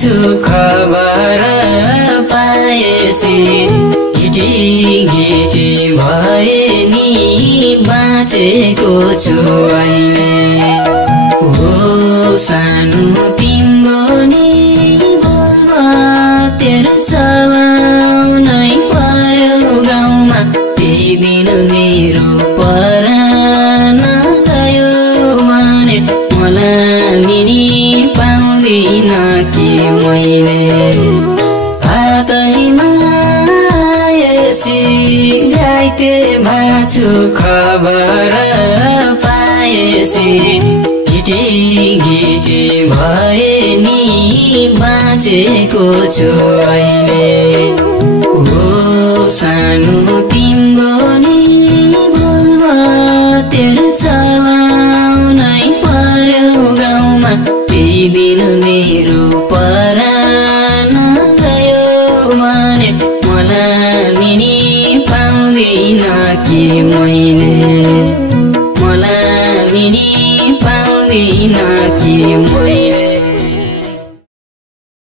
छु खबर पाएसी गिटी गिटी भए नि बाँचेको छु अहिले हो सानो तिम्रो नि बुझ्वा तेरो चलाउनै पर्यो गाउँमा त्यही दिन मेरो परान गयो भने मलाई नि पाउँदिन कि मैले हातैमा यसै घाइते भाछु खबर पाएसी गिटी गिटी भए नि बाँचेको छु अहिले हो सानो तिम्रो नि बुझ्वा तेरो चलाउनै पर्यो गाउँमा त्यही दिन मेरो परान गयो भने मलाई नि पाउँदिन कि मैले